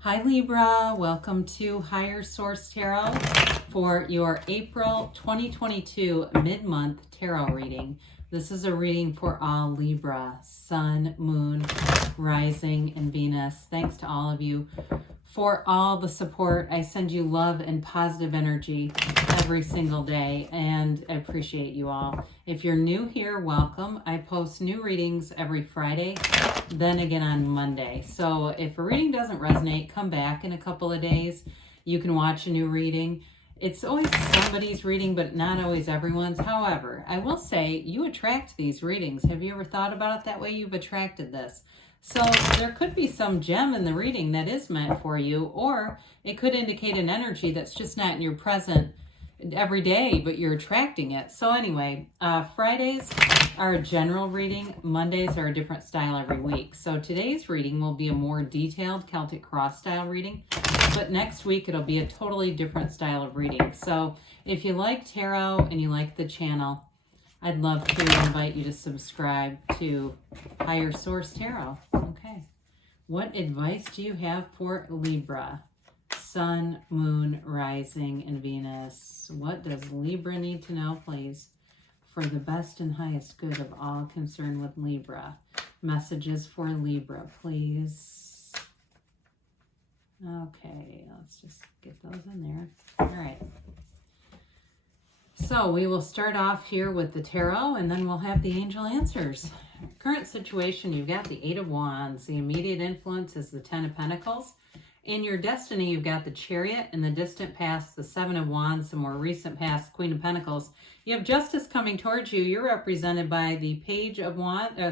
Hi Libra, welcome to Higher Source Tarot for your April 2022 mid-month tarot reading. This is a reading for all Libra, Sun, Moon, Rising, and Venus. Thanks to all of you for all the support. I send you love and positive energy every single day, and I appreciate you all. If you're new here, welcome. I post new readings every Friday, then again on Monday. So if a reading doesn't resonate, come back in a couple of days. You can watch a new reading. It's always somebody's reading, but not always everyone's. However, I will say you attract these readings. Have you ever thought about it that way? You've attracted this. So there could be some gem in the reading that is meant for you, or it could indicate an energy that's just not in your present every day, but you're attracting it. So anyway, Fridays are a general reading. Mondays are a different style every week. So today's reading will be a more detailed Celtic cross style reading, but next week it'll be a totally different style of reading. So if you like tarot and you like the channel, I'd love to invite you to subscribe to Higher Source Tarot. Okay. What advice do you have for Libra? Sun, Moon, Rising, and Venus. What does Libra need to know, please, for the best and highest good of all concerned with Libra? Messages for Libra, please. Okay, let's just get those in there. All right. So we will start off here with the tarot, and then we'll have the angel answers. Current situation, you've got the Eight of Wands. The immediate influence is the Ten of Pentacles. In your destiny, you've got the Chariot. In the distant past, the Seven of Wands. The more recent past, Queen of Pentacles. You have Justice coming towards you. You're represented by the Page of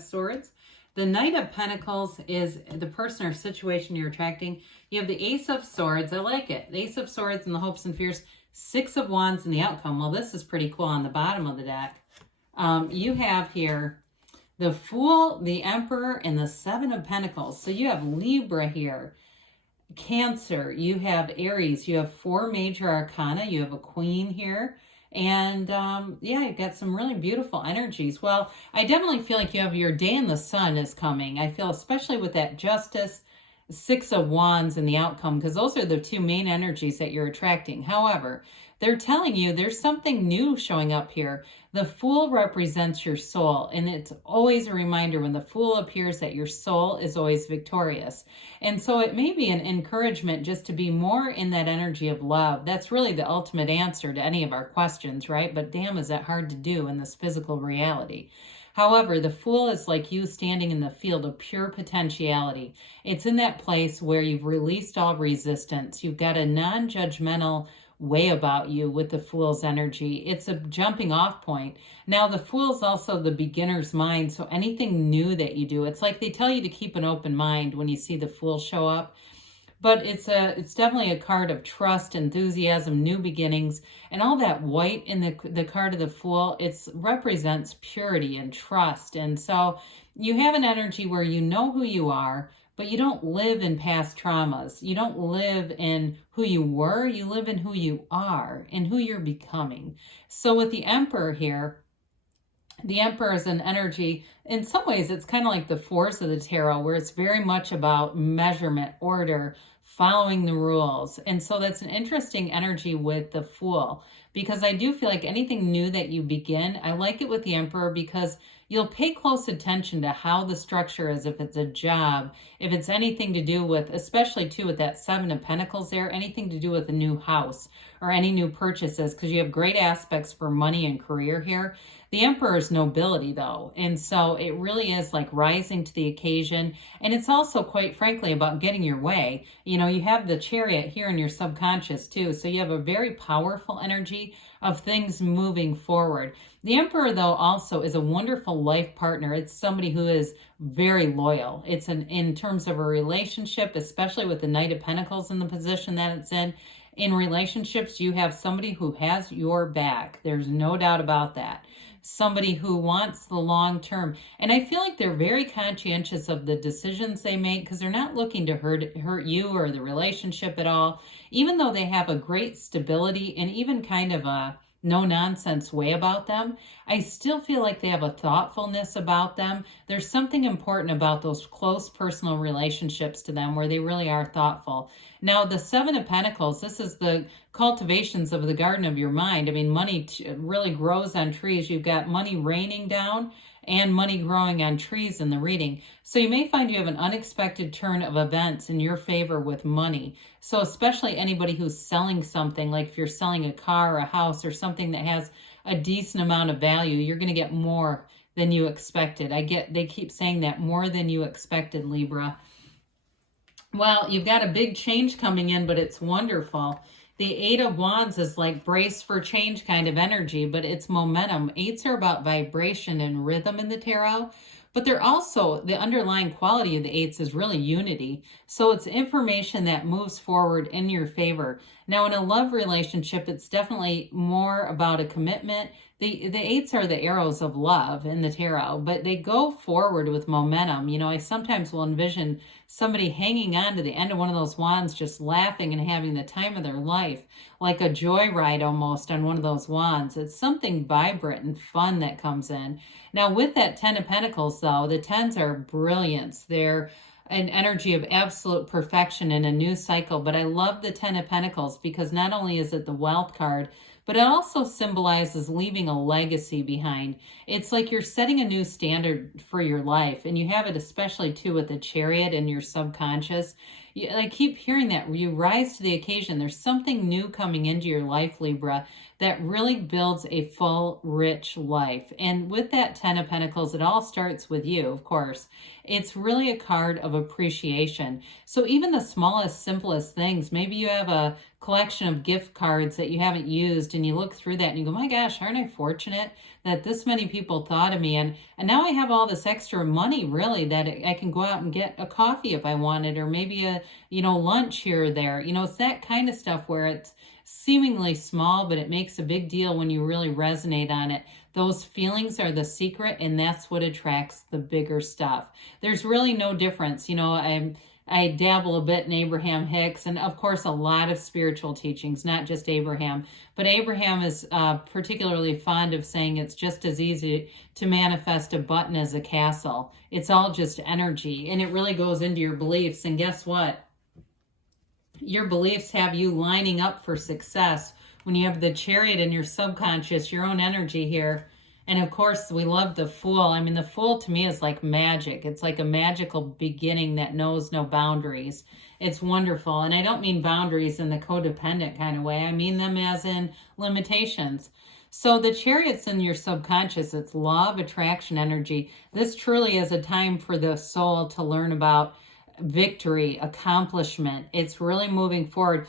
Swords. The Knight of Pentacles is the person or situation you're attracting. You have the Ace of Swords. I like it. The Ace of Swords and the hopes and fears. Six of Wands and the outcome. Well, this is pretty cool on the bottom of the deck. You have here the Fool, the Emperor, and the Seven of Pentacles. So you have Libra here. Cancer, you have Aries, you have four major arcana, you have a Queen here, and yeah, you've got some really beautiful energies. Well, I definitely feel like you have your day in the sun is coming. I feel especially with that Justice, Six of Wands, and the outcome, because those are the two main energies that you're attracting. However, they're telling you there's something new showing up here. The Fool represents your soul, and it's always a reminder when the Fool appears that your soul is always victorious. And so it may be an encouragement just to be more in that energy of love. That's really the ultimate answer to any of our questions, right? But damn, is that hard to do in this physical reality. However, the Fool is like you standing in the field of pure potentiality. It's in that place where you've released all resistance. You've got a non-judgmental way about you with the Fool's energy. It's a jumping off point. Now, the Fool is also the beginner's mind, so anything new that you do, it's like they tell you to keep an open mind when you see the Fool show up. But it's definitely a card of trust, enthusiasm, new beginnings, and all that white in the card of the Fool, it represents purity and trust. And so you have an energy where you know who you are, but you don't live in past traumas. You don't live in who you were. You live in who you are and who you're becoming. So with the Emperor here, the Emperor is an energy, in some ways it's kind of like the Force of the tarot, where it's very much about measurement, order, following the rules. And so that's an interesting energy with the Fool, because I do feel like anything new that you begin, I like it with the Emperor because you'll pay close attention to how the structure is, if it's a job, if it's anything to do with, especially too with that Seven of Pentacles there, anything to do with a new house or any new purchases, because you have great aspects for money and career here. The Emperor's nobility, though, and so it really is like rising to the occasion, and it's also, quite frankly, about getting your way. You know, you have the Chariot here in your subconscious, too, so you have a very powerful energy of things moving forward. The Emperor, though, also is a wonderful life partner. It's somebody who is very loyal. It's in terms of a relationship, especially with the Knight of Pentacles in the position that it's in. In relationships, you have somebody who has your back. There's no doubt about that. Somebody who wants the long term. And I feel like they're very conscientious of the decisions they make, because they're not looking to hurt you or the relationship at all, even though they have a great stability and even kind of a no-nonsense way about them. I still feel like they have a thoughtfulness about them. There's something important about those close personal relationships to them where they really are thoughtful. Now, the Seven of Pentacles, this is the cultivations of the garden of your mind. I mean, money really grows on trees. You've got money raining down and money growing on trees in the reading. So you may find you have an unexpected turn of events in your favor with money. So especially anybody who's selling something, like if you're selling a car or a house or something that has a decent amount of value, you're going to get more than you expected. They keep saying that, more than you expected, Libra. Well, you've got a big change coming in, but it's wonderful. The Eight of Wands is like brace for change kind of energy, but it's momentum. Eights are about vibration and rhythm in the tarot, but they're also, the underlying quality of the eights is really unity. So it's information that moves forward in your favor. Now, in a love relationship, it's definitely more about a commitment. The eights are the arrows of love in the tarot, but they go forward with momentum. You know, I sometimes will envision somebody hanging on to the end of one of those wands, just laughing and having the time of their life, like a joyride almost on one of those wands. It's something vibrant and fun that comes in. Now, with that Ten of Pentacles, though, the tens are brilliance. They're an energy of absolute perfection in a new cycle. But I love the Ten of Pentacles because not only is it the wealth card, but it also symbolizes leaving a legacy behind. It's like you're setting a new standard for your life, and you have it especially too with the Chariot and your subconscious. I keep hearing that you rise to the occasion. There's something new coming into your life, Libra, that really builds a full, rich life. And with that Ten of Pentacles, it all starts with you, of course. It's really a card of appreciation. So even the smallest, simplest things, maybe you have a collection of gift cards that you haven't used, and you look through that and you go, my gosh, aren't I fortunate that this many people thought of me? And now I have all this extra money, really, that I can go out and get a coffee if I wanted, or maybe a, lunch here or there. It's that kind of stuff where it's seemingly small, but it makes a big deal when you really resonate on it. Those feelings are the secret, and that's what attracts the bigger stuff. There's really no difference. I dabble a bit in Abraham Hicks, and of course a lot of spiritual teachings, not just Abraham. But Abraham is particularly fond of saying it's just as easy to manifest a button as a castle. It's all just energy, and it really goes into your beliefs. And guess what? Your beliefs have you lining up for success when you have the Chariot in your subconscious, your own energy here. And of course, we love the Fool. I mean, the Fool to me is like magic. It's like a magical beginning that knows no boundaries. It's wonderful. And I don't mean boundaries in the codependent kind of way. I mean them as in limitations. So the Chariot's in your subconscious. It's law of attraction energy. This truly is a time for the soul to learn about victory, accomplishment. It's really moving forward.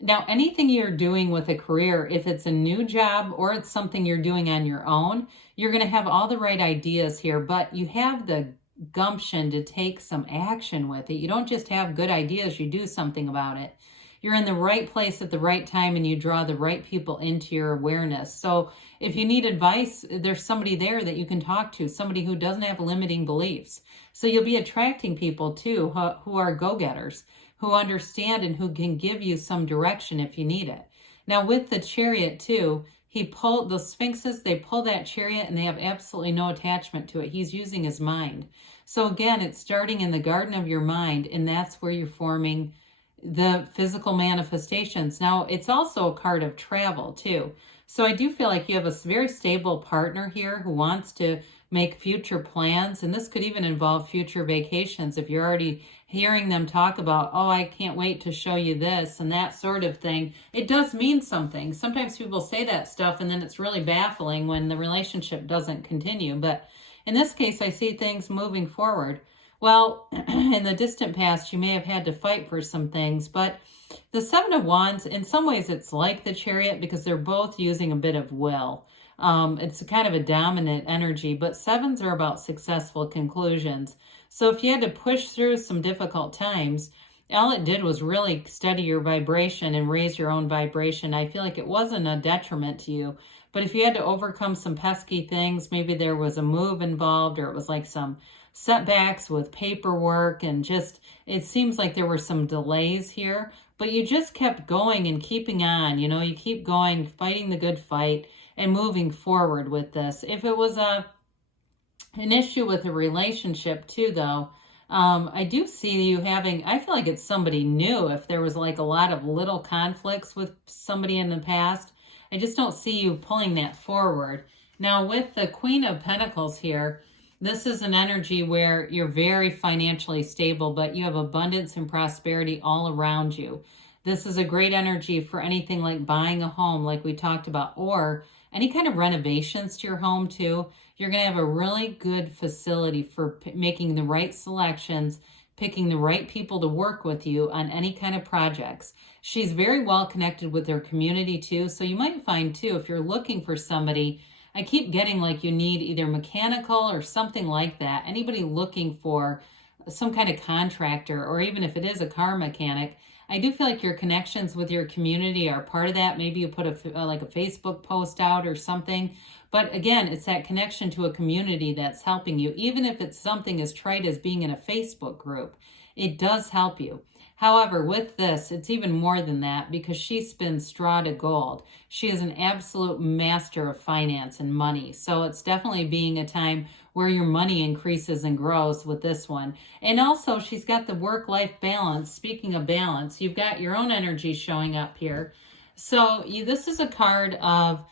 Now, anything you're doing with a career, if it's a new job or it's something you're doing on your own, you're going to have all the right ideas here, but you have the gumption to take some action with it. You don't just have good ideas, you do something about it. You're in the right place at the right time, and you draw the right people into your awareness. So if you need advice, there's somebody there that you can talk to, somebody who doesn't have limiting beliefs. So you'll be attracting people too who are go-getters, who understand and who can give you some direction if you need it. Now with the Chariot too, the Sphinxes, they pull that Chariot and they have absolutely no attachment to it. He's using his mind. So again, it's starting in the garden of your mind, and that's where you're forming the physical manifestations. Now, it's also a card of travel too. So I do feel like you have a very stable partner here who wants to make future plans. And this could even involve future vacations. If you're already hearing them talk about, oh, I can't wait to show you this and that sort of thing, it does mean something. Sometimes people say that stuff and then it's really baffling when the relationship doesn't continue. But in this case, I see things moving forward. Well, in the distant past, you may have had to fight for some things, but the Seven of Wands, in some ways, it's like the Chariot because they're both using a bit of will. It's kind of a dominant energy, but sevens are about successful conclusions. So if you had to push through some difficult times, all it did was really steady your vibration and raise your own vibration. I feel like it wasn't a detriment to you. But if you had to overcome some pesky things, maybe there was a move involved, or it was like some setbacks with paperwork, and just, it seems like there were some delays here, but you just kept going and keeping on. You keep going, fighting the good fight and moving forward with this. If it was an issue with a relationship too, though, I do see you having, I feel like it's somebody new. If there was like a lot of little conflicts with somebody in the past, I just don't see you pulling that forward. Now with the Queen of Pentacles here, this is an energy where you're very financially stable, but you have abundance and prosperity all around you. This is a great energy for anything like buying a home, like we talked about, or any kind of renovations to your home too. You're going to have a really good facility for making the right selections, picking the right people to work with you on any kind of projects. She's very well connected with her community too. So you might find too, if you're looking for somebody, I keep getting like you need either mechanical or something like that. Anybody looking for some kind of contractor, or even if it is a car mechanic, I do feel like your connections with your community are part of that. Maybe you put like a Facebook post out or something. But again, it's that connection to a community that's helping you. Even if it's something as trite as being in a Facebook group, it does help you. However, with this, it's even more than that, because she spins straw to gold. She is an absolute master of finance and money. So it's definitely being a time where your money increases and grows with this one. And also, she's got the work-life balance. Speaking of balance, you've got your own energy showing up here. So this is a card of,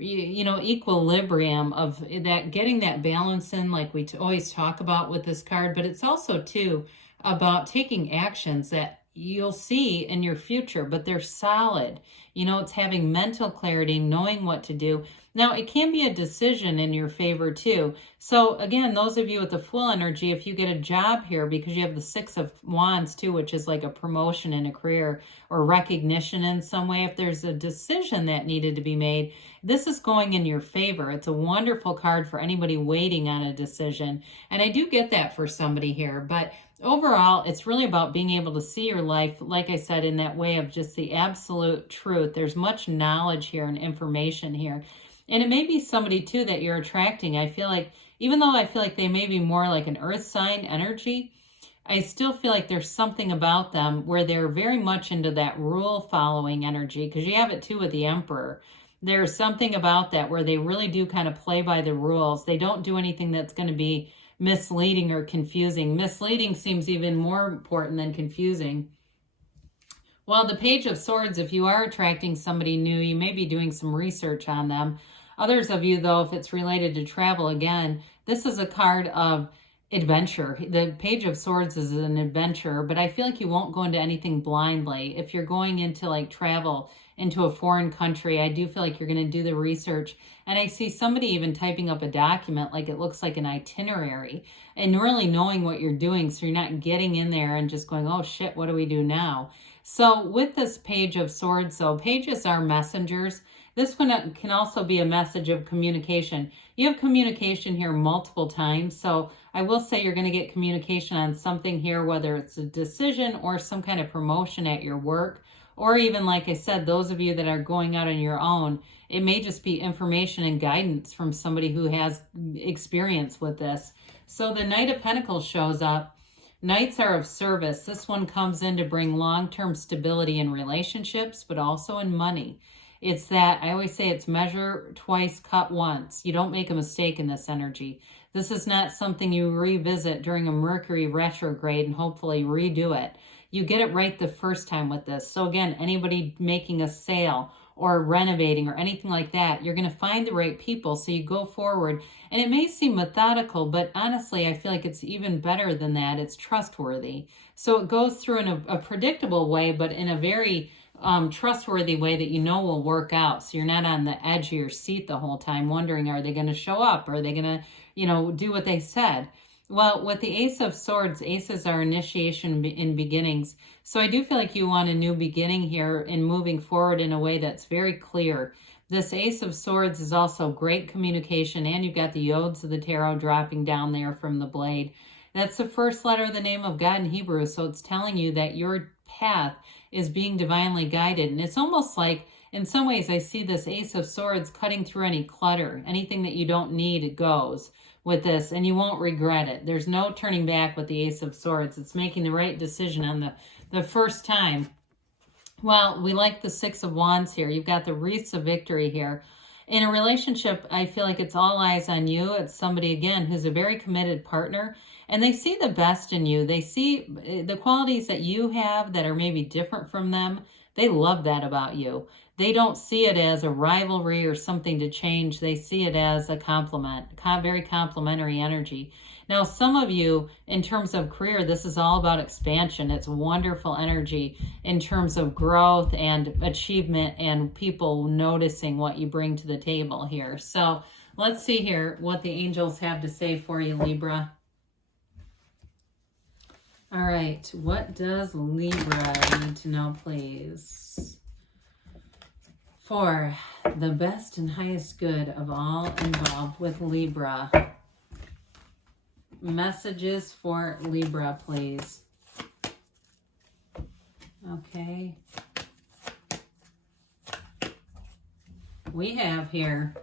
equilibrium, of that, getting that balance in, like we always talk about with this card. But it's also too about taking actions that you'll see in your future, but they're solid. It's having mental clarity, knowing what to do. Now, it can be a decision in your favor too. So again, those of you with the Fool energy, if you get a job here, because you have the Six of Wands too, which is like a promotion in a career or recognition in some way, if there's a decision that needed to be made, this is going in your favor. It's a wonderful card for anybody waiting on a decision. And I do get that for somebody here, but overall, it's really about being able to see your life, like I said, in that way of just the absolute truth. There's much knowledge here and information here. And it may be somebody too that you're attracting. I feel like, even though I feel like they may be more like an earth sign energy, I still feel like there's something about them where they're very much into that rule following energy, because you have it too with the Emperor. There's something about that where they really do kind of play by the rules. They don't do anything that's going to be misleading or confusing. Misleading seems even more important than confusing. Well, the Page of Swords, if you are attracting somebody new, you may be doing some research on them. Others of you, though, if it's related to travel, again, this is a card of adventure. The Page of Swords is an adventure, but I feel like you won't go into anything blindly. If you're going into like travel into a foreign country, I do feel like you're going to do the research. And I see somebody even typing up a document, like it looks like an itinerary, and really knowing what you're doing, so you're not getting in there and just going, oh shit, what do we do now? So with this Page of Swords, so pages are messengers. This one can also be a message of communication. You have communication here multiple times. So I will say you're going to get communication on something here, whether it's a decision or some kind of promotion at your work. Or even, like I said, those of you that are going out on your own, it may just be information and guidance from somebody who has experience with this. So the Knight of Pentacles shows up. Knights are of service. This one comes in to bring long-term stability in relationships, but also in money. It's that, I always say, it's measure twice, cut once. You don't make a mistake in this energy. This is not something you revisit during a Mercury retrograde and hopefully redo it. You get it right the first time with this. So again, anybody making a sale or renovating or anything like that, you're going to find the right people. So you go forward, and it may seem methodical, but honestly, I feel like it's even better than that. It's trustworthy. So it goes through in a predictable way, but in a very trustworthy way that you know will work out. So you're not on the edge of your seat the whole time wondering, are they going to show up? Are they going to, do what they said? Well, with the Ace of Swords, aces are initiation in beginnings. So I do feel like you want a new beginning here in moving forward in a way that's very clear. This Ace of Swords is also great communication, and you've got the Yods of the Tarot dropping down there from the blade. That's the first letter of the name of God in Hebrew, so it's telling you that your path is being divinely guided. And it's almost like, in some ways, I see this Ace of Swords cutting through any clutter. Anything that you don't need, it goes. with this, and you won't regret it. There's no turning back with the Ace of Swords. It's making the right decision on the first time. Well, we like the Six of Wands here. You've got the wreaths of victory here. In a relationship, I feel like it's all eyes on you. It's somebody, again, who's a very committed partner, and they see the best in you. They see the qualities that you have that are maybe different from them. They love that about you. They don't see it as a rivalry or something to change. They see it as a compliment, very complimentary energy. Now, some of you, in terms of career, this is all about expansion. It's wonderful energy in terms of growth and achievement and people noticing what you bring to the table here. So let's see here what the angels have to say for you, Libra. All right, what does Libra need to know, please? For the best and highest good of all involved with Libra. Messages for Libra, please. Okay. We have here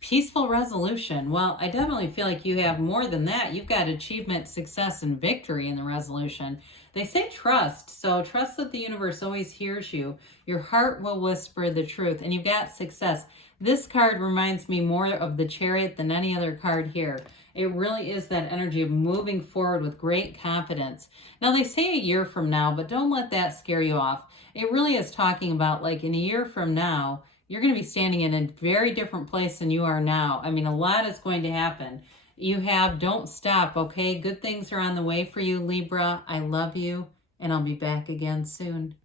peaceful resolution. Well, I definitely feel like you have more than that. You've got achievement, success, and victory in the resolution. They say trust. So trust that the universe always hears you. Your heart will whisper the truth. And you've got success. This card reminds me more of the Chariot than any other card here. It really is that energy of moving forward with great confidence. Now, they say a year from now, but don't let that scare you off. It really is talking about, like, in a year from now, you're going to be standing in a very different place than you are now. I mean, a lot is going to happen. Don't stop, okay? Good things are on the way for you, Libra. I love you, and I'll be back again soon.